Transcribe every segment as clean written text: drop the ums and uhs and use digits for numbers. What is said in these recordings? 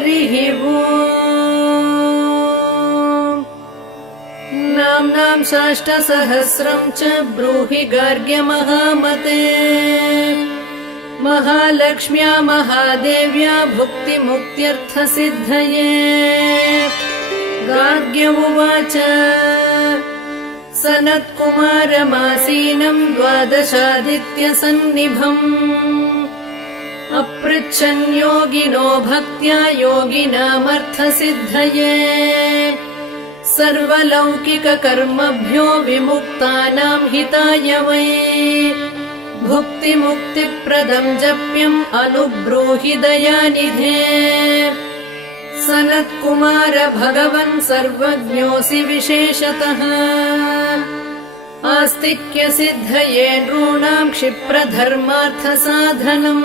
हरिः ओम्। नाम्नां साष्टसहस्रं च ब्रूहि गार्ग्य महामते। महालक्ष्म्या महादेव्या भुक्तिमुक्त्यर्थसिद्धये। गार्ग्य उवाच सनत्कुमारमासीनं द्वादशादित्यसन्निभम्। अपृच्छन् योगिनो भक्त्या योगिनामर्थसिद्धये। सर्वलौकिककर्मभ्यो विमुक्तानां हिताय वै। भुक्तिमुक्तिप्रदं जप्यम् अनुब्रूहि दयानिधे। सनत्कुमार भगवन् सर्वज्ञोऽसि विशेषतः। आस्तिक्यसिद्धये नॄणां क्षिप्रधर्मार्थसाधनम्।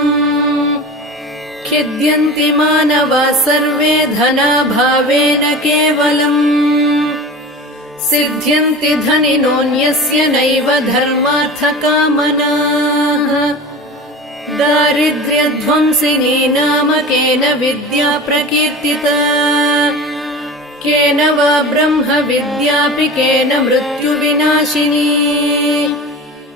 खिद्यन्ति मानवाः सर्वे धनाभावेन केवलम्। सिद्ध्यन्ति धनिनोऽन्यस्य नैव धर्मार्थकामनाः। दारिद्र्यध्वंसिनी नाम केन विद्या प्रकीर्तिता। केन वा ब्रह्मविद्यापि केन मृत्युविनाशिनी।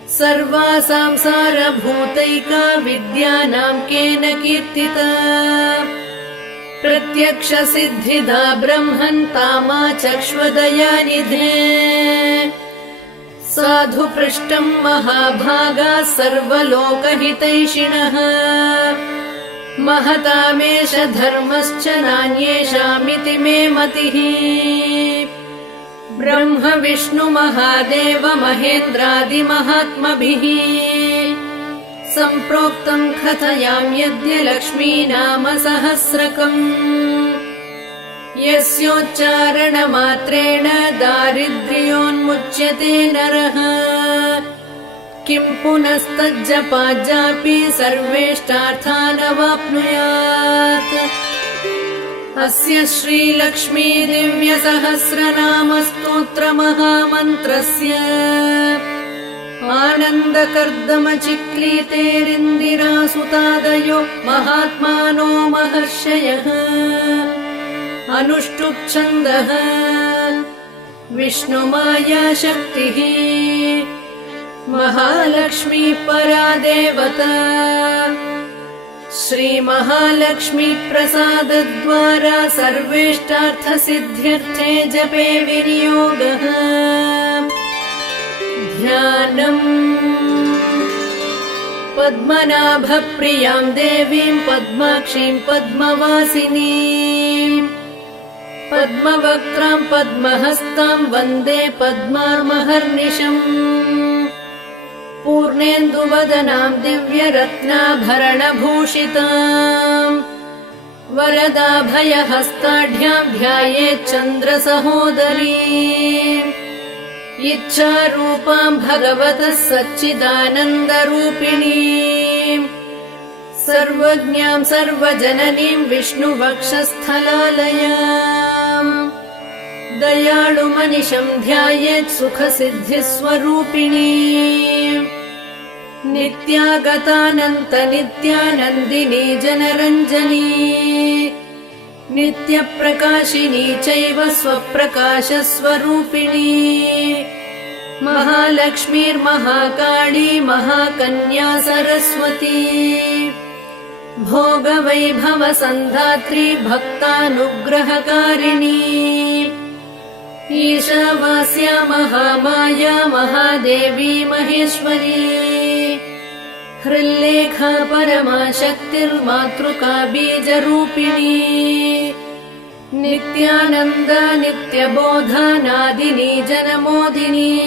सर्वासां सारभूतैका विद्यानां केन कीर्तिता। प्रत्यक्षसिद्धिदा ब्रह्मन् तामाचक्ष्वदयानिधे। साधु पृष्टं महाभागा सर्वलोकहितैषिणः। महतामेष धर्मश्च नान्येषामिति मे मतिः। ब्रह्म विष्णु महादेव महेन्द्रादिमहात्मभिः सम्प्रोक्तं कथयाम्यद्य लक्ष्मी नाम सहस्रकम्। यस्योच्चारणमात्रेण दारिद्र्योन्मुच्यते नरः। किं पुनस्तज्जपाज्जापि सर्वेष्टार्थानवाप्नुयात्। अस्य श्रीलक्ष्मी दिव्यसहस्रनामस्तोत्रमहामन्त्रस्य आनन्दकर्दमचिक्लीतेरिन्दिरासुतादयो महात्मानो महर्षयः। अनुष्टुप् छन्दः विष्णुमाया शक्तिः। महालक्ष्मी परा देवता। श्रीमहालक्ष्मी प्रसादद्वारा सर्वेष्टार्थसिद्ध्यर्थे जपे विनियोगः। ध्यानम् पद्मनाभप्रियां देवीं पद्माक्षीं पद्मवासिनीं। पद्मवक्त्रां पद्महस्तां वन्दे पद्मार्महर्निशम्। पूर्णेन्दुवदनां दिव्यरत्नाभरणभूषिताम्। वरदाभयहस्ताढ्यां ध्यायेच्चन्द्रसहोदरीम्। इच्छारूपां भगवतः सच्चिदानन्दरूपिणीम्। सर्वज्ञां सर्वजननीं विष्णुवक्षस्थलालयाम्। दयाळुमनिशं ध्यायेत् सुखसिद्धिस्वरूपिणीम्। नित्यागतानन्तनित्यानन्दिनी जनरञ्जनी। नित्यप्रकाशिनी चैव स्वप्रकाशस्वरूपिणी। महालक्ष्मीर्महाकाली महाकन्या सरस्वती। भोगवैभवसन्धात्री भक्तानुग्रहकारिणी। ईशावास्या महामाया महादेवी महेश्वरी। हृल्लेखा परमाशक्तिर्मातृका बीजरूपिणी। नित्यानन्द नित्यबोधानादिनी जनमोदिनी।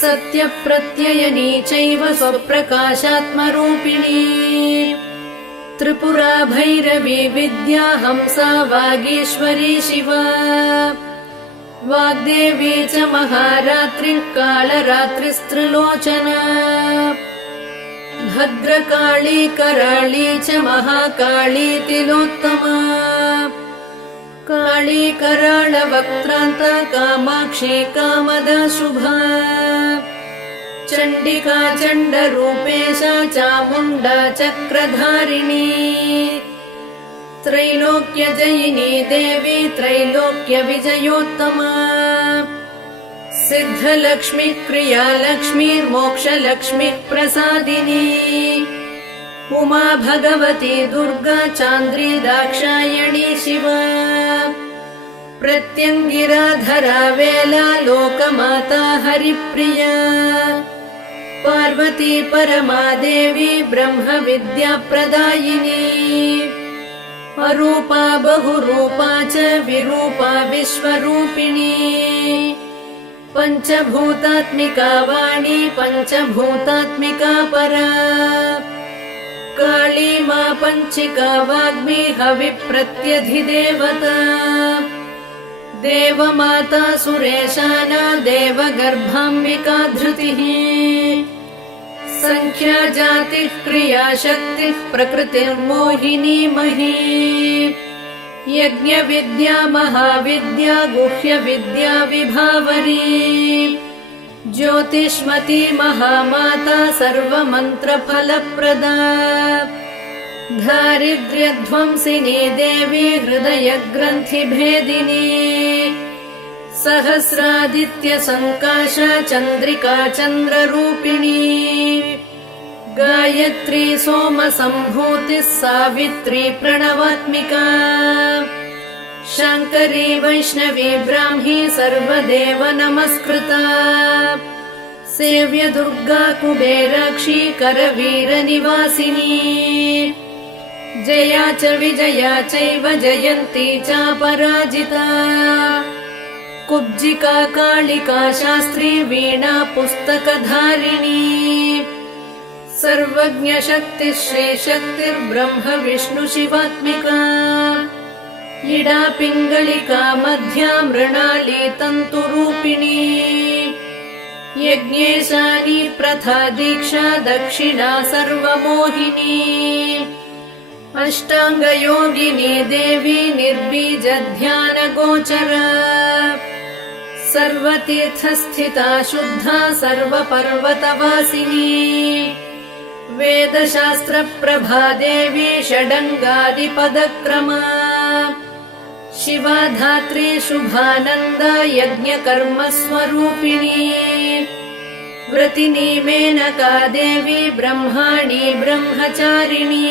सत्यप्रत्ययनी चैव स्वप्रकाशात्मरूपिणी। त्रिपुरा भैरवी विद्या हंसा वागीश्वरी शिवा। वाग्देवी च महारात्रिः कालरात्रिस्त्रिलोचना। भद्रकाली कराळी च महाकाली तिलोत्तमा। काली कराळवक्त्रान्ता कामाक्षी कामदा शुभा। चण्डिका चण्डरूपेशा चामुण्डा चक्रधारिणी। त्रैलोक्यजयिनी देवी त्रैलोक्यविजयोत्तमा सिद्धलक्ष्मी क्रियालक्ष्मी मोक्षलक्ष्मी प्रसादिनी उमा भगवती दुर्गा चान्द्री दाक्षायणी शिवा प्रत्यङ्गिराधरा वेला लोकमाता हरिप्रिया पार्वती परमा देवी ब्रह्म विद्या प्रदायिनी अरूपा बहुरूपा च विरूपा विश्वरूपिणी पञ्चभूतात्मिका वाणी पञ्चभूतात्मिका परा काली मा पञ्चिका वाग्मी हविप्रत्यधिदेवता देवमाता सुरेशाना देवगर्भाम्बिका धृतिः संख्या जातिः क्रिया शक्तिः प्रकृतिर्मोहिनी मही यज्ञविद्या महाविद्या गुह्यविद्या विभावरी ज्योतिष्मती महामाता सर्वमन्त्रफलप्रदा दारिद्र्यध्वंसिनी देवी हृदयग्रन्थिभेदिनी सहस्रादित्यसङ्काशा चन्द्रिका चन्द्ररूपिणी गायत्री सोमसम्भूतिः सावित्री प्रणवात्मिका शाङ्करी वैष्णवी ब्राह्मी सर्वदेव नमस्कृता सेव्य दुर्गा कुबेराक्षी करवीरनिवासिनी जया च विजया चैव जयन्ती चापराजिता कुब्जिका कालिका शास्त्री वीणा पुस्तकधारिणी सर्वज्ञशक्तिः श्रीशक्तिर्ब्रह्म विष्णु शिवात्मिका इडा पिङ्गलिका मध्या मृणाली तन्तुरूपिणी यज्ञेशानी प्रथा दीक्षा दक्षिणा सर्वमोहिनी अष्टाङ्गयोगिनी देवी निर्बीज ध्यान गोचरा सर्वतीर्थस्थिता शुद्धा सर्वपर्वतवासिनी वेदशास्त्रप्रभा देवी षडङ्गादिपदक्रमा शिवा धात्री शुभानन्दा यज्ञकर्मस्वरूपिणी व्रतिनी मेनका देवी ब्रह्माणी ब्रह्मचारिणी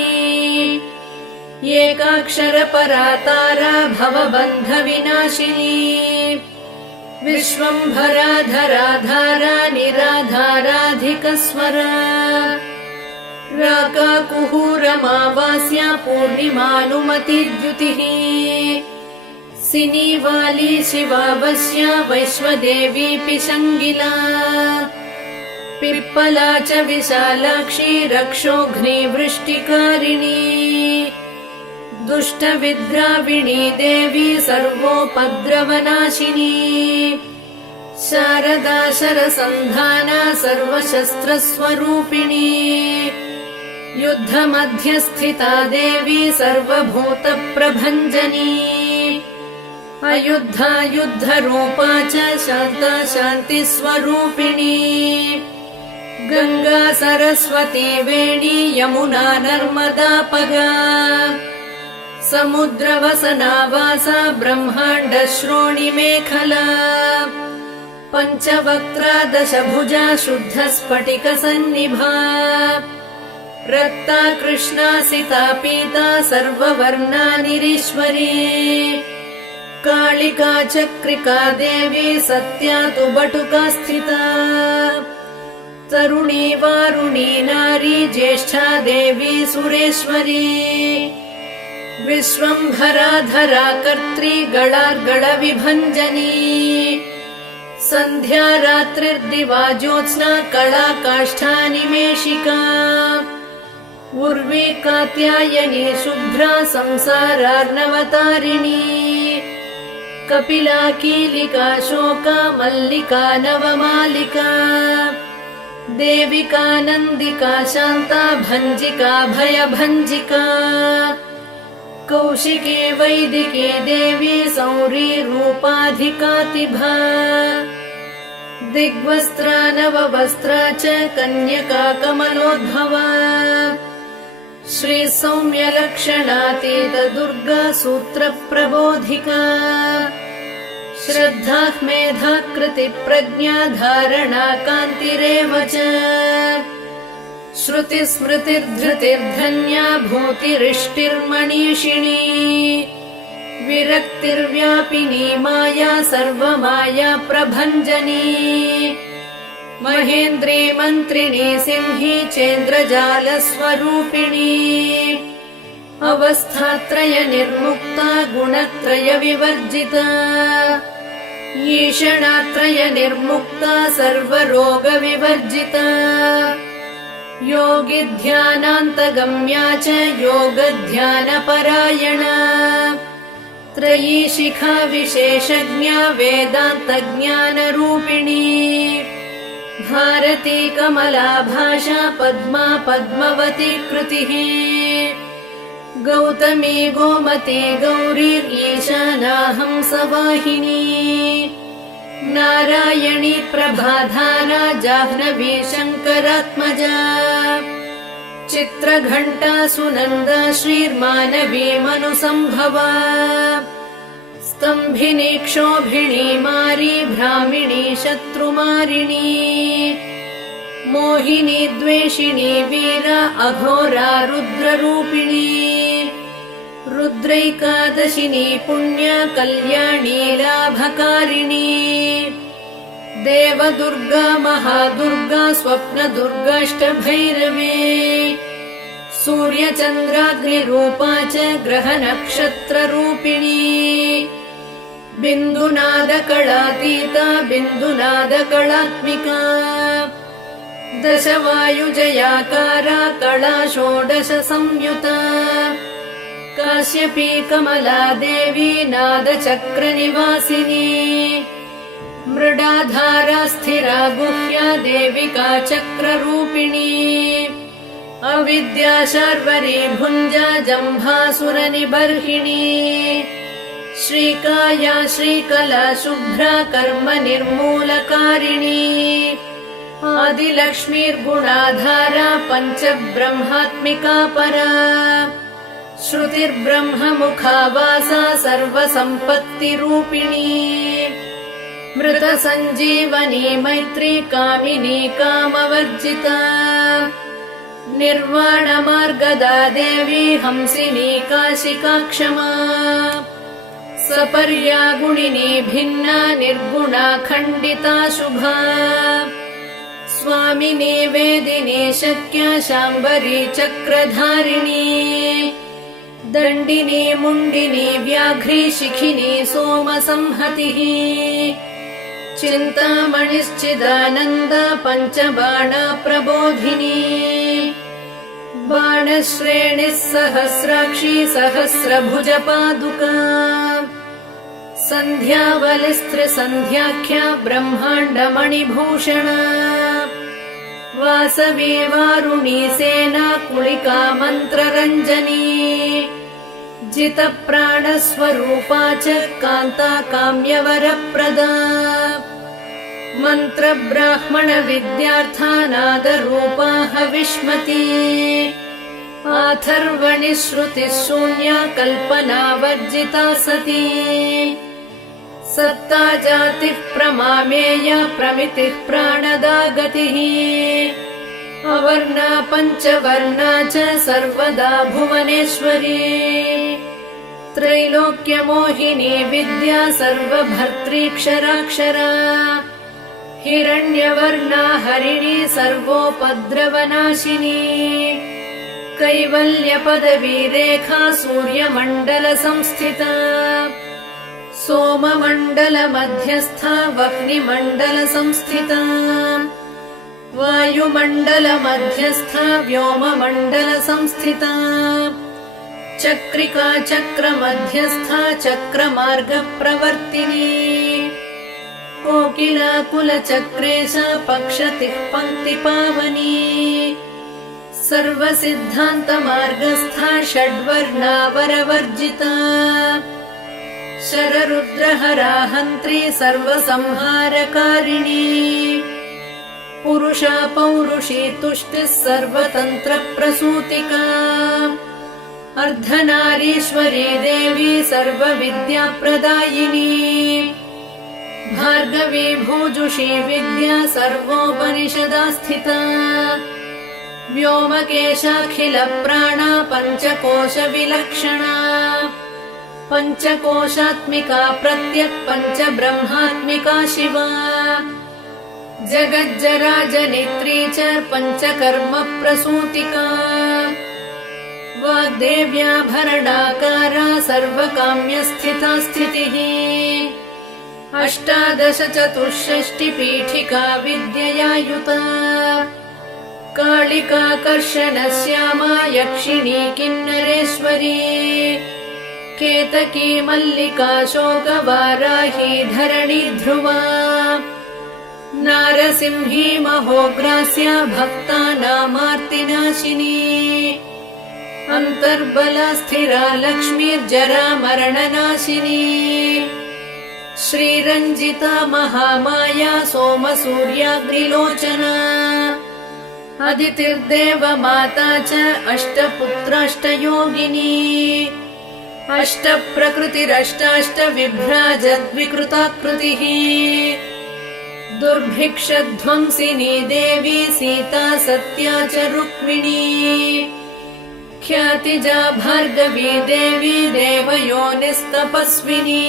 एकाक्षरपरा तारा भवबन्धविनाशिनी विश्वम्भरा धरा धारा निराधाराधिकस्वरा राका कुहूरमावास्या पूर्णिमानुमतिद्युतिः सिनीवाली शिवावस्या वैश्वदेवी पिशङ्गिला पिप्पला च विशालाक्षी रक्षोघ्नी वृष्टिकारिणी दुष्टविद्राविणी देवी सर्वोपद्रवनाशिनी शारदा शरसन्धाना सर्वशस्त्रस्वरूपिणी युद्धमध्यस्थिता देवी सर्वभूतप्रभञ्जनी अयुद्धा युद्धरूपा च शान्ता शान्तिस्वरूपिणी गंगा सरस्वती वेणी यमुना नर्मदापगा समुद्रवसनावासा ब्रह्माण्ड श्रोणिमेखला पञ्चवक्त्रा दशभुजा शुद्धस्फटिकसन्निभा रक्ता कृष्णा सिता पीता सर्ववर्णा निरीश्वरी कालिका चक्रिका देवी सत्या तु बटुका स्थिता तरुणी वारुणी नारी ज्येष्ठा देवी सुरेश्वरी विश्वम्भरा धरा कर्त्री गणार्गण विभञ्जनी सन्ध्या रात्रिर्दिवा ज्योत्स्ना कला काष्ठा निमेषिका उर्वी कात्यायनी शुभ्रा संसारार्णवतारिणी कपिला कीलिका शोका मल्लिका नवमालिका देविका नन्दिका शान्ता भञ्जिका भयभञ्जिका कौशिकी वैदिकी देवी सौरी रूपाधिकातिभा दिग्वस्त्रा नववस्त्रा च कन्यका कमलोद्भवा श्री सौम्यलक्षणातीत दुर्गा सूत्र प्रबोधिका श्रद्धा मेधा कृति प्रज्ञा धारणा कान्तिरेव च श्रुति स्मृतिर्धृतिर्धन्या भूतिरिष्टिर्मणीषिणी विरक्तिर्व्यापिनी माया सर्वमाया प्रभञ्जनी महेन्द्री मन्त्रिणी सिंही चेन्द्रजालस्वरूपिणी अवस्थात्रय निर्मुक्ता गुणत्रय विवर्जिता ईषणात्रय निर्मुक्ता सर्वरोग विवर्जिता योगी ध्यानान्तगम्या च योगध्यानपरायणा त्रयी शिखा विशेषज्ञा वेदान्तज्ञानरूपिणी भारती कमला भाषा पद्मा पद्मवती कृतिः गौतमी गोमती गौरीर्ईशानाहं सवाहिनी नारायणी प्रभाधारा जाह्नवी शङ्करात्मजा चित्रघण्टा सुनन्दा श्रीर्मानवी मनुसम्भवा स्तम्भिनी क्षोभिणी मारी भ्रामिणी शत्रुमारिणी मोहिनी द्वेषिणी वीरा अघोरा रुद्ररूपिणी रुद्रैकादशिनी पुण्या कल्याणी लाभकारिणी देवदुर्गा महादुर्गा स्वप्नदुर्गाष्टभैरवी सूर्यचन्द्राग्निरूपा च ग्रहनक्षत्ररूपिणी बिन्दुनादकलातीता बिन्दुनादकलात्मिका दशवायुजयाकारा कला षोडश संयुता काश्यपी कमला देवी नादचक्रनिवासिनी मृडाधारा स्थिरा गुह्या देविका चक्ररूपिणी अविद्या शार्वरी भुञ्जा जम्भासुरनिबर्हिणी श्रीकाया श्रीकला शुभ्रा कर्म निर्मूलकारिणी आदिलक्ष्मीर्गुणाधारा पञ्चब्रह्मात्मिका परा श्रुतिर्ब्रह्ममुखा वासा सर्वसम्पत्तिरूपिणी मृतसञ्जीवनी मैत्री कामिनी कामवर्जिता निर्वाणमार्गदा देवी हंसिनी काशिका क्षमा सपर्या गुणिनी भिन्ना निर्गुणा खण्डिता शुभा स्वामिनी वेदिनी शक्या शाम्बरी चक्रधारिणी दण्डिनी मुण्डिनी व्याघ्री शिखिनी सोमसंहतिः चिन्तामणिश्चिदानन्दा पञ्चबाणा प्रबोधिनी बाणश्रेणिः सहस्राक्षी सहस्रभुजपादुका सन्ध्यावलिस्त्रिसन्ध्याख्या ब्रह्माण्डमणिभूषणा वासवी वारुणी सेना कुलिका मन्त्ररञ्जनी जितप्राणस्वरूपा च कान्ता काम्यवरप्रदा मन्त्रब्राह्मण विद्यार्थानादरूपा हविष्मती आथर्वणि श्रुतिः शून्या कल्पना वर्जिता सती सत्ता जातिः प्रमामेया प्रमितिः प्राणदा गतिः अवर्णा पञ्चवर्णा च सर्वदा भुवनेश्वरी त्रैलोक्यमोहिनी विद्या सर्वभर्त्रीक्षराक्षरा हिरण्यवर्णा हरिणी सर्वोपद्रवनाशिनी कैवल्यपदवीरेखा सूर्यमण्डलसंस्थिता सोममण्डलमध्यस्था वह्निमण्डलसंस्थिता वायुमण्डलमध्यस्था व्योममण्डलसंस्थिता चक्रिका चक्रमध्यस्था चक्रमार्गप्रवर्तिनी कोकिला कुलचक्रेशा पक्षतिः पङ्क्तिपावनी सर्वसिद्धान्तमार्गस्था षड्वर्णावरवर्जिता शररुद्रहरा हन्त्री सर्वसंहारकारिणी पुरुषा पौरुषी तुष्टिः सर्वतन्त्रप्रसूतिका अर्धनारीश्वरी देवी सर्वविद्याप्रदायिनी भार्गवी भूजुषी विद्या सर्वोपनिषदा स्थिता व्योमकेशाखिलप्राणा पञ्चकोशविलक्षणा पञ्चकोशात्मिका प्रत्यक् पञ्चब्रह्मात्मिका शिवा जगज्जराजनित्री च पञ्चकर्मप्रसूतिका वाग्देव्याभरणाकारा सर्वकाम्यस्थिता स्थितिः अष्टादश चतुष्षष्टिपीठिका विद्यया युता कालिकाकर्षणश्यामा यक्षिणी किन्नरेश्वरी केतकी मल्लिका शोकवाराही धरणी ध्रुवा नारसिंही महोग्रास्या भक्तानामार्तिनाशिनी अन्तर्बला स्थिरा लक्ष्मीर्जरा मरणनाशिनी श्रीरञ्जिता महामाया सोमसूर्याग्निलोचना अदितिर्देवमाता च अष्टपुत्राष्टयोगिनी अष्टप्रकृतिरष्टाष्टविभ्राजद्विकृताकृतिः दुर्भिक्षध्वंसिनी देवी सीता सत्या च रुक्मिणी ख्यातिजा भार्गवी देवी देवयोनिस्तपस्विनी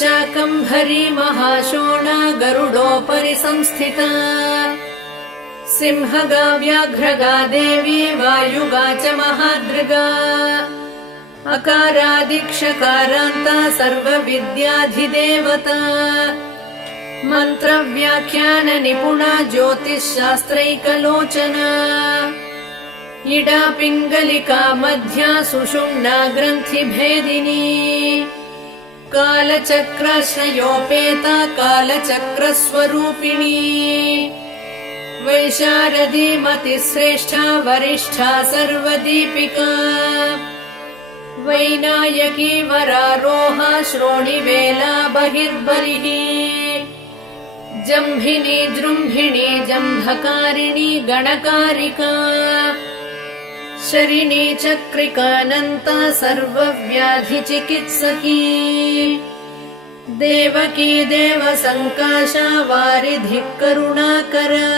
शाकम्भरी महाशोणा गरुडोपरि संस्थिता सिंहगा व्याघ्रगा देवी वायुगा च महादृगा अकारादिक्षकारान्ता सर्वविद्याधिदेवता मन्त्रव्याख्यान निपुणा ज्योतिश्शास्त्रैकलोचना इडा पिङ्गलिका मध्या सुषुम्ना ग्रन्थिभेदिनी कालचक्राश्रयोपेता कालचक्रस्वरूपिणी वैशारदी मतिश्रेष्ठा वरिष्ठा सर्वदीपिका वैनायकी वरारोहा श्रोणिवेला बहिर्बलिः जम्भिनी जृम्भिणी जम्भकारिणी गणकारिका शरिणी चक्रिकानन्ता सर्वव्याधिचिकित्सकी देवकी देवसङ्काशा वारिधिः करुणाकरा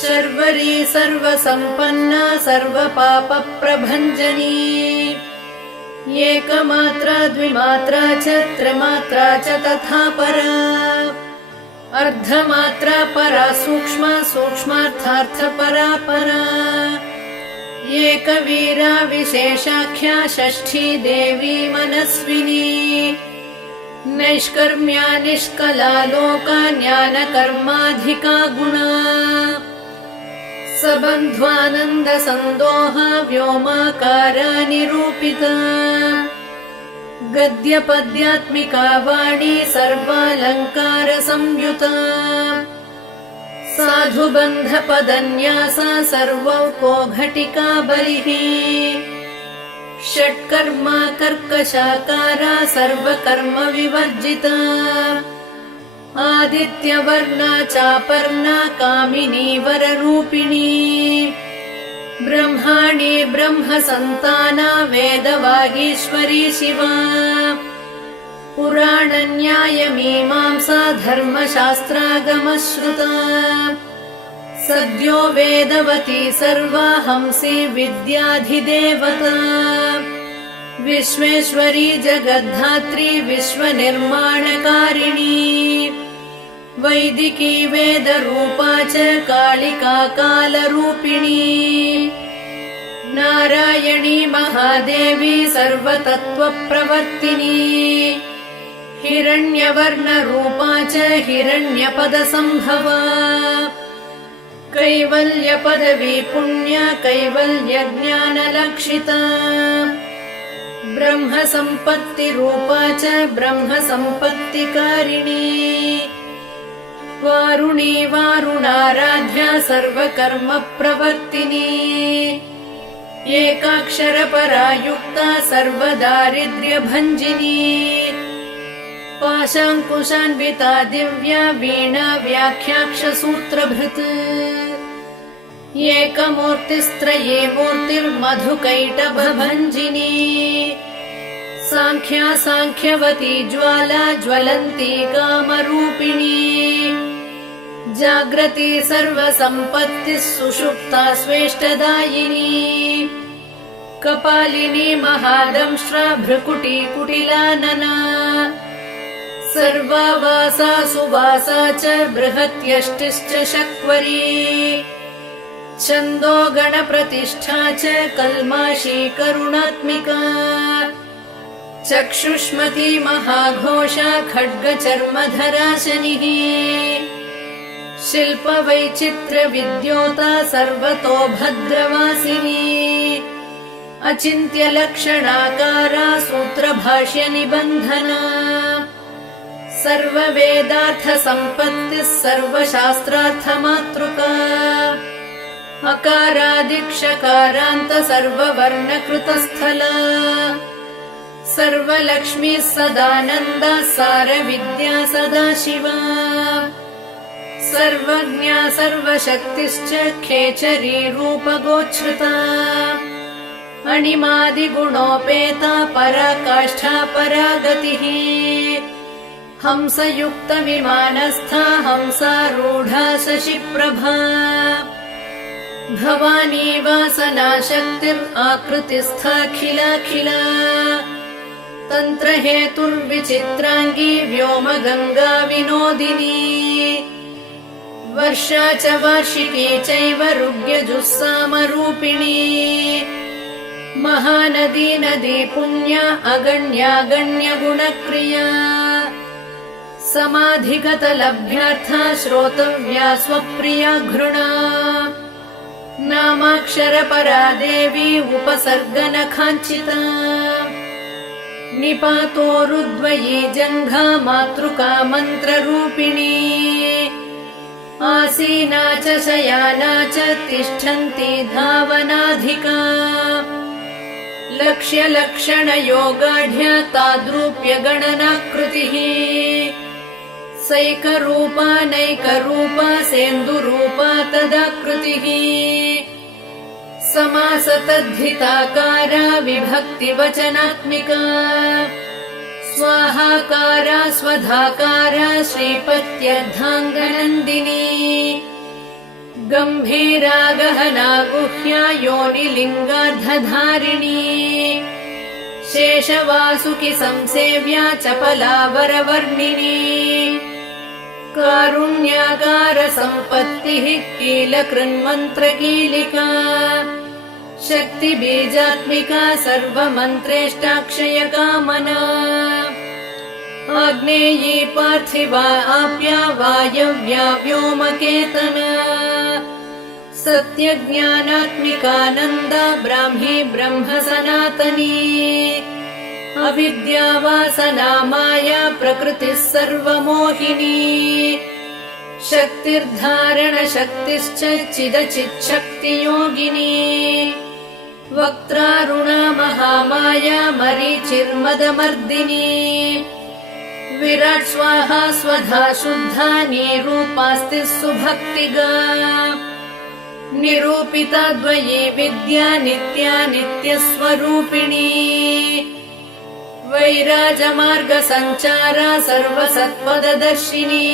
शर्वरी सर्वसम्पन्ना सर्वपापप्रभञ्जनी एकमात्रा द्विमात्रा च त्रिमात्रा च तथा परा अर्धमात्रा परा सूक्ष्मा सूक्ष्मार्थार्थपरा परा एकवीरा विशेषाख्या षष्ठी देवी मनस्विनी नैष्कर्म्या निष्कला लोका ज्ञानकर्माधिका गुणा सबन्ध्वानन्द सन्दोहा व्योमाकारा निरूपिता गद्यपद्यात्मिका वाणी सर्वालङ्कार संयुता साधुबन्धपदन्यासा सर्वौको घटिका बलिः षट्कर्मा कर्कशाकारा सर्वकर्म विवर्जिता आदित्यवर्णा चापर्णा कामिनी वररूपिणी ब्रह्माणी ब्रह्मसन्ताना वेदवागीश्वरी शिवा पुराणन्यायमीमांसा धर्मशास्त्रागमश्रुता सद्यो वेदवती सर्वा हंसी विद्याधिदेवता विश्वेश्वरी जगद्धात्री विश्वनिर्माणकारिणी वैदिकी वेदरूपा च कालिका कालरूपिणी नारायणी महादेवी सर्वतत्त्वप्रवर्तिनी हिरण्यवर्णरूपा च हिरण्यपदसम्भवा कैवल्यपदवी पुण्या कैवल्यज्ञानलक्षिता ब्रह्मसम्पत्तिरूपा च ब्रह्मसम्पत्तिकारिणी वारुणी वारुणाराध्या सर्वकर्मप्रवर्तिनी एकाक्षरपरा युक्ता सर्वदारिद्र्यभञ्जिनी पाशाङ्कुशान्विता दिव्या वीणा व्याख्याक्षसूत्रभृत् एकमूर्तिस्त्रये मूर्तिर्मधुकैटभभञ्जिनी साङ्ख्या साङ्ख्यवती ज्वाला ज्वलन्ती कामरूपिणी जाग्रती सर्वसम्पत्तिः सुषुप्ता स्वेष्टदायिनी कपालिनी महादंष्ट्रा भ्रुकुटी कुटिलानना सर्वावासा सुवासा च बृहत्यष्टिश्च शक्वरी छन्दो गणप्रतिष्ठा च कल्माशी करुणात्मिका चक्षुष्मती महाघोषा खड्गचर्मधरा शनिः शिल्पवैचित्र्यविद्योता सर्वतो भद्रवासिनी अचिन्त्यलक्षणाकारा सूत्रभाष्यनिबन्धना सर्ववेदार्थसम्पत्तिः सर्वशास्त्रार्थमातृका अकारादिक्षकारान्त सर्ववर्णकृतस्थला सर्वलक्ष्मीः सदानन्दा सारविद्या सदाशिवा सर्वज्ञा सर्वशक्तिश्च खेचरी रूपगोच्छ्रुता अणिमादिगुणोपेता पराकाष्ठा परागतिः हंसयुक्तविमानस्था हंसारूढा शशिप्रभा भवानी वासनाशक्तिराकृतिस्थाखिलाखिला तन्त्रहेतुर्विचित्राङ्गी व्योमगङ्गा विनोदिनी वर्षा च वार्षिकी चैव ऋग्यजुस्सामरूपिणी महानदी नदी पुण्या अगण्यागण्यगुणक्रिया समाधिगतलभ्यार्था श्रोतव्या स्वप्रिया घृणा नामाक्षरपरा देवी उपसर्गनखाञ्चिता निपातोरुद्वयी जङ्घा मातृका मन्त्ररूपिणी आसीना च शयाना च तिष्ठन्ती धावनाधिका लक्ष्यलक्षणयोगाढ्या ताद्रूप्यगणनाकृतिः सैकरूपा नैकरूपा सेन्दुरूपा तदाकृतिः समासतद्धिताकारा विभक्तिवचनात्मिका स्वाहाकारा स्वधाकारा श्रीपत्यर्धाङ्गनन्दिनी गम्भीरा गहना गुह्या योनिलिङ्गार्धधारिणी शेषवासुकि संसेव्या चपला वरवर्णिनी कारुण्याकार सम्पत्तिः कीलकृन्मन्त्रकीलिका शक्तिबीजात्मिका सर्वमन्त्रेष्टाक्षयकामना आग्नेयी पार्थिवा आप्या वायव्या व्योमकेतना सत्यज्ञानात्मिकानन्दा ब्राह्मी ब्रह्म सनातनी अविद्यावासना माया प्रकृतिः सर्वमोहिनी शक्तिर्धारणशक्तिश्च चिदचिच्छक्तियोगिनी वक्त्रारुणा महामाया मरीचिर्मदमर्दिनी विराट् स्वाहा स्वधा शुद्धा निरूपास्तिः सुभक्तिगा निरूपिता द्वयी विद्या नित्या नित्यस्वरूपिणी वैराजमार्गसञ्चारा सर्वसत्पददर्शिनी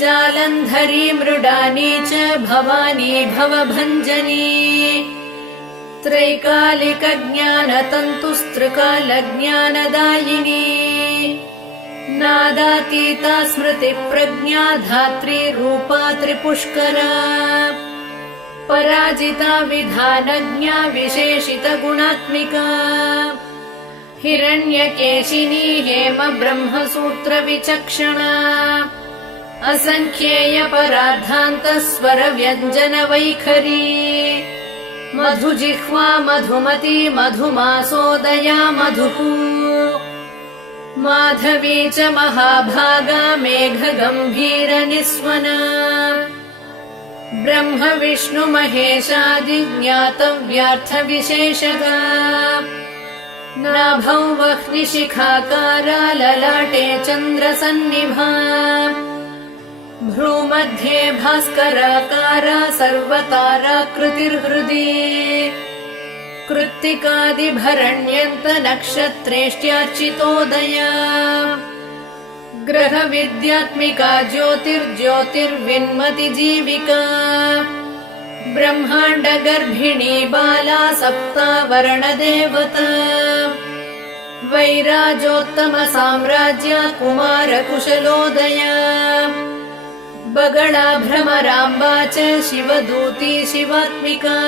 जालन्धरी मृडानी च भवानी भवभञ्जनी त्रैकालिकज्ञानतन्तुस्त्रिकालज्ञानदायिनी नादातीता स्मृतिप्रज्ञा धात्री रूपा त्रिपुष्करा पराजिता विधानज्ञा विशेषितगुणात्मिका हिरण्यकेशिनी हेम ब्रह्मसूत्रविचक्षणा असङ्ख्येयपरार्धान्तस्वरव्यञ्जनवैखरी मधुजिह्वा मधुमती मधुमासोदया मधुः माधवी च महाभागा मेघगम्भीरनिस्वना ब्रह्म विष्णु महेशादि ज्ञातव्यार्थविशेषगा नाभौ वह्निशिखाकारा ललाटे चन्द्रसन्निभा भ्रूमध्ये भास्कराकारा सर्वताराकृतिर्हृदि कृत्तिकादिभरण्यन्त नक्षत्रेष्ट्यार्चितोदया ग्रहविद्यात्मिका ज्योतिर्ज्योतिर्विन्मति जीविका ब्रह्माण्डगर्भिणी बाला सप्तावरणदेवता वैराजोत्तमसाम्राज्या कुमारकुशलोदया बगळा भ्रमराम्बा च शिवदूती शिवात्मिका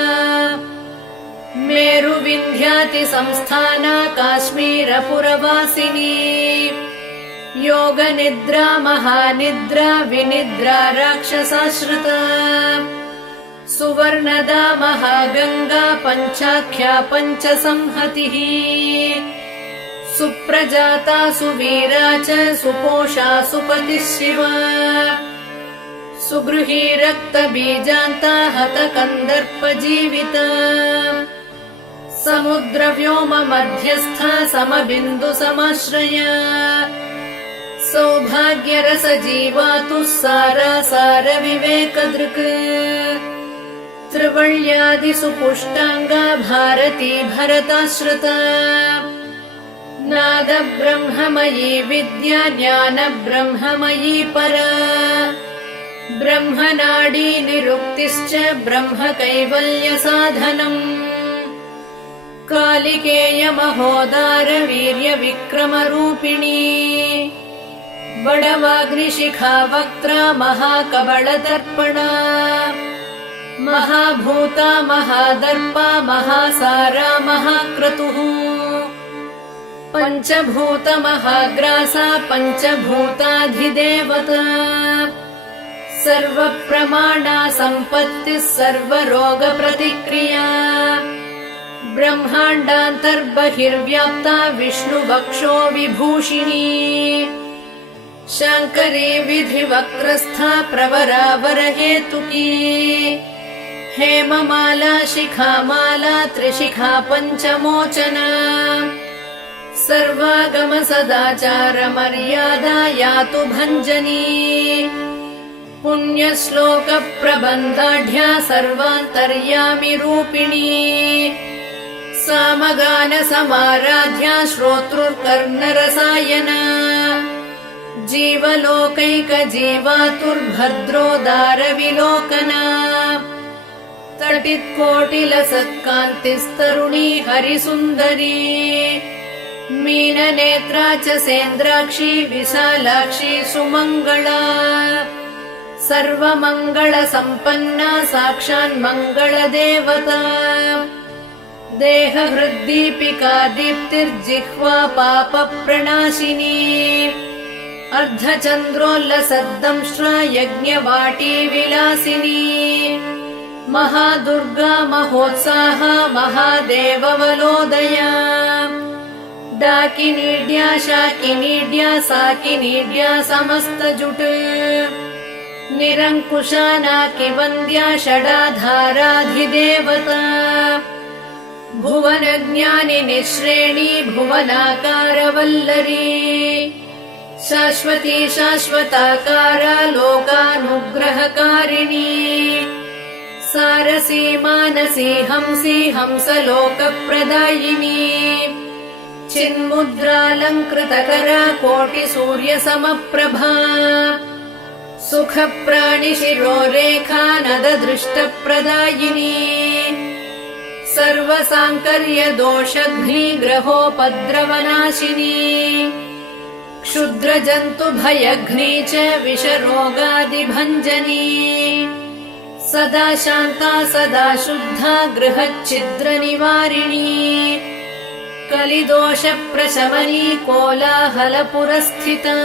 मेरुविन्ध्यातिसंस्थाना काश्मीरपुरवासिनी योगनिद्रा महानिद्रा विनिद्रा राक्षसाश्रिता सुवर्णदा महागङ्गा पञ्चाख्या पञ्चसंहतिः सुप्रजाता सुवीरा च सुपोषा सुपतिः शिवा सुगृही रक्तबीजान्ता हतकन्दर्पजीविता समुद्रव्योम मध्यस्था समबिन्दुसमाश्रया सौभाग्यरसजीवातुः सारासारविवेकदृक् त्रिवल्यादिसुपुष्टाङ्गा भारती भरताश्रिता नादब्रह्ममयी विद्या ज्ञानब्रह्ममयी परा ब्रह्मनाडी निरुक्तिश्च ब्रह्मकैवल्यसाधनम् कालिकेयमहोदार वीर्यविक्रमरूपिणी बडवाग्निशिखा वक्त्रा महाकबळदर्पणा महाभूता महादर्पा महासारा महाक्रतुः पञ्चभूतमहाग्रासा पञ्चभूताधिदेवता सर्वप्रमाणा सम्पत्तिः सर्वरोगप्रतिक्रिया ब्रह्माण्डान्तर्बहिर्व्याप्ता विष्णुवक्षो विभूषिणी शाङ्करी विधिवक्त्रस्था प्रवरावरहेतुकी हेममाला शिखामाला त्रिशिखा पञ्चमोचना सर्वागम सदाचार मर्यादा यातु भञ्जनी पुण्यश्लोक प्रबन्धाढ्या सर्वान्तर्यामि रूपिणी सामगान समाराध्या श्रोतृर्कर्णरसायना जीवलोकैकजीवातुर्भद्रोदार विलोकना तटित्कोटिलसत्कान्तिस्तरुणी हरिसुन्दरी मीननेत्रा च सेन्द्राक्षी विशालाक्षी सुमङ्गला सर्वमङ्गलसम्पन्ना साक्षान्मङ्गलदेवता देहहृद्दीपिका दीप्तिर्जिह्वा पापप्रणाशिनी अर्धचन्द्रोल्लसद्दंष्ट्रा यज्ञवाटी विलासिनी महादुर्गा महोत्साहा महादेववलोदया डाकिनीड्या शाकिनीड्या साकिनीड्या समस्तजुट निरङ्कुशा नाकिवन्द्या षडाधाराधिदेवता भुवनज्ञानिनी श्रेणी भुवनाकारवल्लरी शाश्वती शाश्वताकारा लोकानुग्रहकारिणी सारसी मानसी हंसी हंसलोकप्रदायिनी चिन्मुद्रालङ्कृतकरा कोटिसूर्यसमप्रभा सुखप्राणिशिरोरेखा नददृष्टप्रदायिनी सर्वसाङ्कर्यदोषघ्निग्रहोपद्रवनाशिनी क्षुद्रजन्तुभयघ्नी च विषरोगादिभञ्जनी सदा शान्ता सदा शुद्धा गृहच्छिद्रनिवारिणी कलिदोषप्रशमनी कोलाहलपुरस्थिता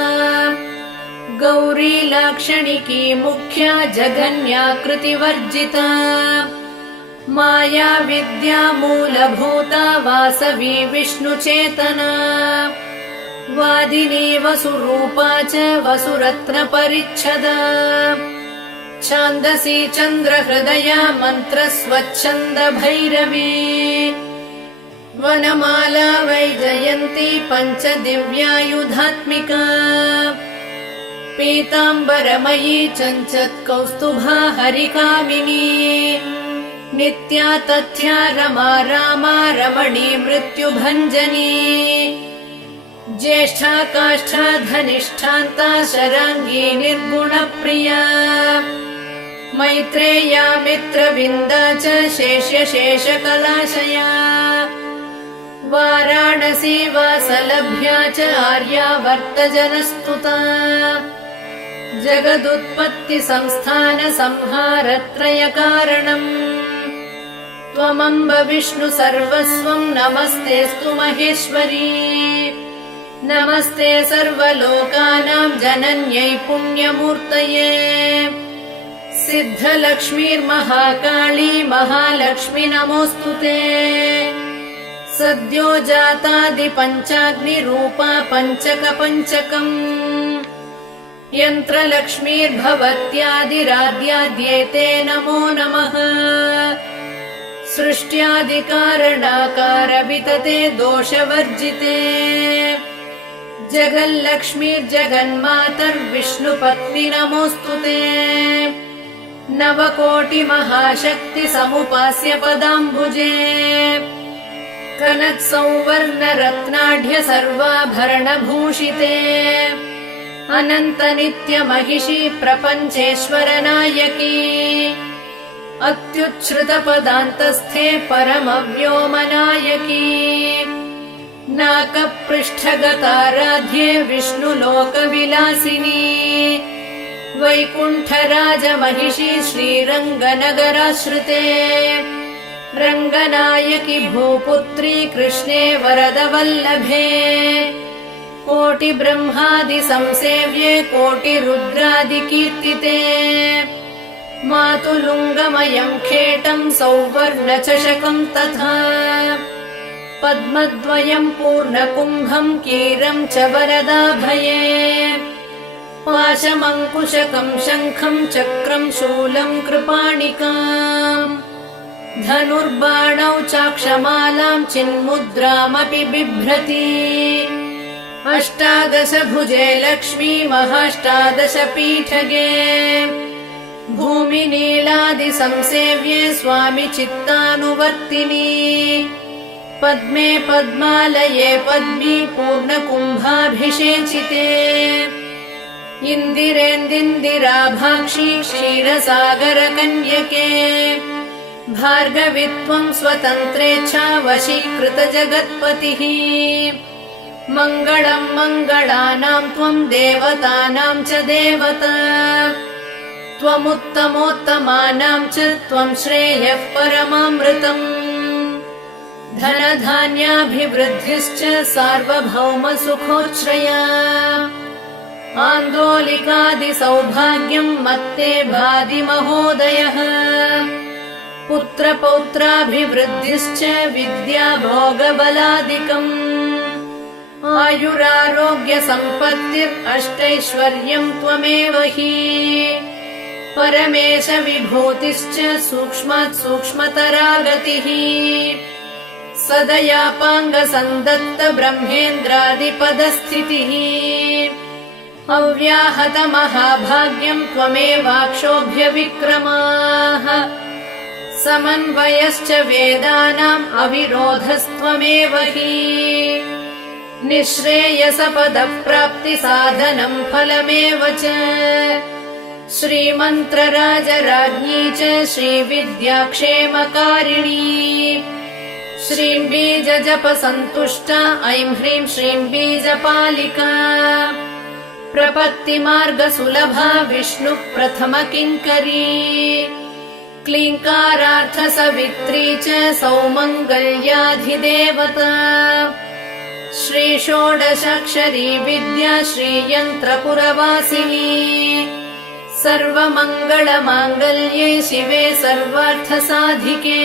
गौरी लाक्षणिकी मुख्या जगन्याकृतिवर्जिता माया विद्या मूलभूता वासवी विष्णुचेतना वादिनी वसुरूपा च वसुरत्नपरिच्छदा छान्दसी चन्द्रहृदया मन्त्रस्वच्छन्द भैरवी वनमाला वैजयन्ती पञ्चदिव्यायुधात्मिका पीताम्बरमयी चञ्चत्कौस्तुभा हरिकामिनी नित्या तथ्या रमा रामा रमणी मृत्युभञ्जनी ज्येष्ठा काष्ठा धनिष्ठान्ता शराङ्गी निर्गुणप्रिया मैत्रेया मित्रविन्दा च शेषकलाशया वाराणसी वासलभ्या च आर्यावर्तजनस्तुता जगदुत्पत्ति संस्थान संहारत्रयकारणम् त्वमम्ब विष्णु सर्वस्वं नमस्तेऽस्तु महेश्वरी नमस्ते सर्वलोकानां जनन्यै पुण्यमूर्तये सिद्धलक्ष्मीर्महाकाली महालक्ष्मी नमोऽस्तुते सद्यो जातादि पञ्चाग्निरूपा पञ्चकपञ्चकम् यन्त्रलक्ष्मीर्भवत्यादिराद्याद्येते नमो नमः सृष्ट्यादिकारणाकार वितते दोषवर्जिते जगल्लक्ष्मीर्जगन्मातर्विष्णुपत्नि नमोऽस्तुते नवकोटिमहाशक्ति समुपास्य पदाम्बुजे कनत्संवर्णरत्नाढ्य सर्वाभरणभूषिते अनन्त नित्यमहिषी प्रपञ्चेश्वर नायकी अत्युच्छ्रुतपदान्तस्थे परमव्योमनायकी नाकपृष्ठगताराध्ये विष्णुलोकविलासिनी वैकुण्ठराजमहिषी श्रीरङ्गनगराश्रिते रङ्गनायकि भूपुत्री कृष्णे वरदवल्लभे कोटिब्रह्मादिसंसेव्ये कोटिरुद्रादिकीर्तिते मातुलुङ्गमयम् खेटम् सौवर्णचषकम् तथा पद्मद्वयम् पूर्णकुम्भम् कीरम् च वरदाभये पाशमङ्कुशकम् शङ्खम् चक्रम् शूलम् कृपाणिकाम् धनुर्बाणौ चाक्षमालाम् चिन्मुद्रामपि बिभ्रति अष्टादश भुजे लक्ष्मी महाष्टादश पीठगे भूमिनीलादिसंसेव्ये स्वामि चित्तानुवर्तिनी पद्मे पद्मालये पद्मी पूर्णकुम्भाभिषेचिते इन्दिरेन्दिराभाक्षी क्षीरसागरकन्यके भार्गवित्वम् स्वतन्त्रेच्छा वशीकृतजगत्पतिः मङ्गलम् मङ्गलानाम् त्वम् देवतानाम् च देवता त्वमुत्तमोत्तमानाम् च त्वम् श्रेयः परमामृतम् धनधान्याभिवृद्धिश्च सार्वभौमसुखोच्छ्रया आन्दोलिकादिसौभाग्यम् मत्ते भाति महोदयः पुत्रपौत्राभिवृद्धिश्च विद्याभोगबलादिकम् आयुरारोग्यसम्पत्तिरष्टैश्वर्यम् त्वमेव हि परमेश विभूतिश्च सूक्ष्मात् सूक्ष्मतरा गतिः सदयापाङ्गसन्दत्त ब्रह्मेन्द्रादिपदस्थितिः अव्याहतमहाभाग्यम् त्वमेवाक्षोभ्यविक्रमाः समन्वयश्च वेदानाम् अविरोधस्त्वमेव हि निःश्रेयसपदप्राप्तिसाधनम् फलमेव च श्रीमन्त्रराजराज्ञी च श्रीविद्याक्षेमकारिणी श्रीं बीजजपसन्तुष्टा ऐं ह्रीं श्रीं बीजपालिका प्रपत्तिमार्गसुलभा विष्णुप्रथमकिङ्करी क्लीङ्कारार्थसवित्री च सौमङ्गल्याधिदेवता श्रीषोडशाक्षरी विद्या श्रीयन्त्रपुरवासिनी सर्वमङ्गलमाङ्गल्ये शिवे सर्वार्थसाधिके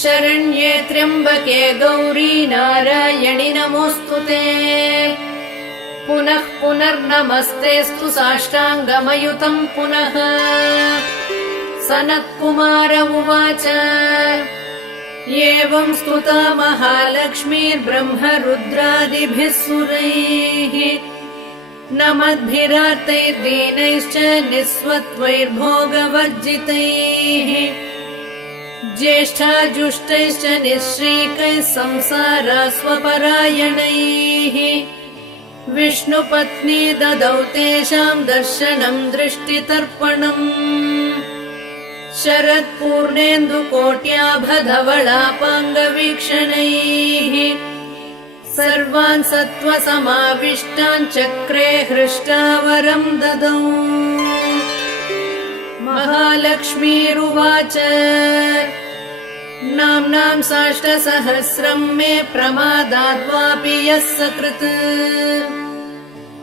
शरण्ये त्र्यम्बके गौरी नारायणि नमोऽस्तुते पुनः पुनर्नमस्तेऽस्तु साष्टाङ्गमयुतम् पुनः सनत्कुमार उवाच एवं स्तुता महालक्ष्मीर्ब्रह्मरुद्रादिभिः सुरैः न मद्भिरार्तैर्दीनैश्च निःस्वत्वैर्भोगवर्जितैः ज्येष्ठाजुष्टैश्च निःश्रीकैः संसारास्वपरायणैः विष्णुपत्नी ददौ तेषाम् दर्शनम् दृष्टितर्पणम् शरत्पूर्णेन्दुकोट्याभधवलापाङ्गवीक्षणैः सर्वान् सत्त्वसमाविष्टान् चक्रे हृष्टावरम् ददौ महालक्ष्मीरुवाच नाम्नाम् साष्टसहस्रम् मे प्रमादाद्वापि यः सकृत्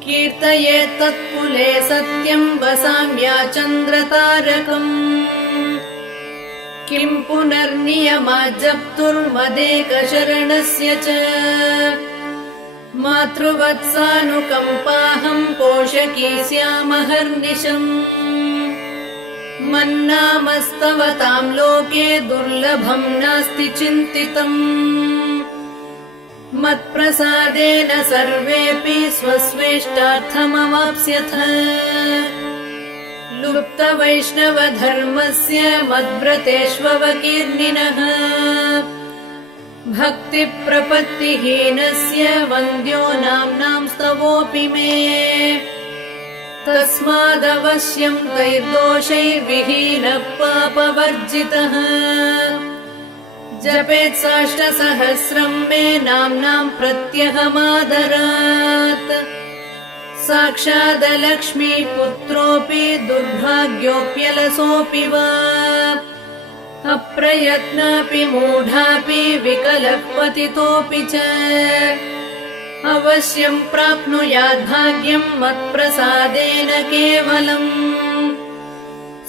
कीर्तयेत् तत्कुले सत्यम् वसाम्या चन्द्रतारकम् किम् पुनर्नियमाज्जप्तुर्मदेकशरणस्य च मातृवत्सानुकम्पाहम् पोषकी स्यामहर्निशम् मन्नामस्तव ताम् लोके दुर्लभम् नास्ति चिन्तितम् मत्प्रसादेन सर्वेऽपि स्वस्वेष्टार्थमवाप्स्यथ लुप्तवैष्णवधर्मस्य मद्व्रतेष्ववकीर्णिनः भक्तिप्रपत्तिहीनस्य वन्द्यो नाम्नाम् स्तवोऽपि मे तस्मादवश्यम् तैर्दोषैर्विहीनः पापवर्जितः जपेत् साष्टसहस्रम् मे नाम्नाम् प्रत्यहमादरात् साक्षादलक्ष्मीपुत्रोऽपि दुर्भाग्योऽप्यलसोऽपि वा अप्रयत्नापि मूढापि विकलः पतितोऽपि च अवश्यम् प्राप्नुयाद्भाग्यम् मत्प्रसादेन केवलम्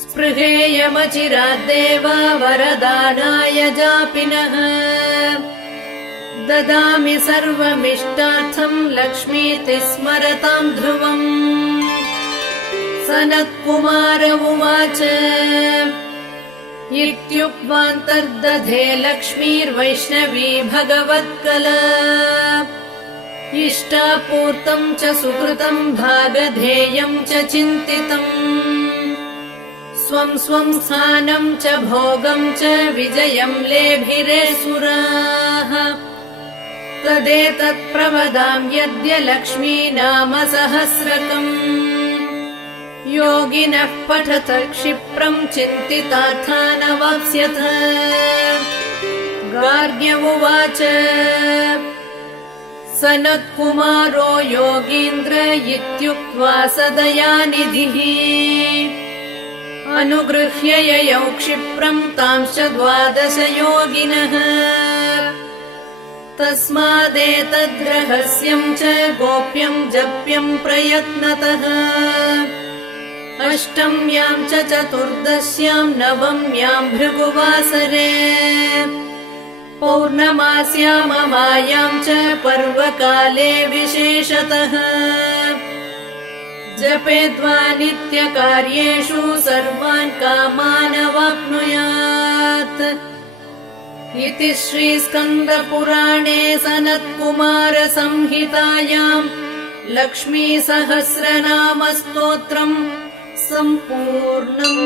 स्पृहेयमचिराद्देव वरदानाय जापिनः ददामि सर्वमिष्टार्थम् लक्ष्मीति स्मरताम् ध्रुवम् सनत्कुमार उवाच इत्युक्त्वान्तर्दधे लक्ष्मीर्वैष्णवी भगवत्कला इष्टापूर्तम् च सुकृतम् भागधेयम् च चिन्तितम् स्वम् स्वम् स्थानम् च भोगम् च विजयम् लेभिरे सुराः तदेतत्प्रवदाम् यद्य लक्ष्मी नाम सहस्रकम् योगिनः पठत क्षिप्रम् चिन्तितार्थानवाप्स्यथ गार्ग्य उवाच सनत्कुमारो योगीन्द्र इत्युक्त्वा सदयानिधिः अनुगृह्य ययौ क्षिप्रम् तांश्च 12 योगिनः तस्मादेतद्रहस्यम् च गोप्यम् जप्यम् प्रयत्नतः अष्टम्याम् च चतुर्दश्याम् नवम्याम् भृगुवासरे पौर्णमास्याममायाम् च पर्वकाले विशेषतः जपेद्वा नित्यकार्येषु सर्वान् कामानवाप्नुयात् इति श्रीस्कन्दपुराणे सनत्कुमारसंहितायाम् लक्ष्मीसहस्रनामस्तोत्रम् सम्पूर्णम्।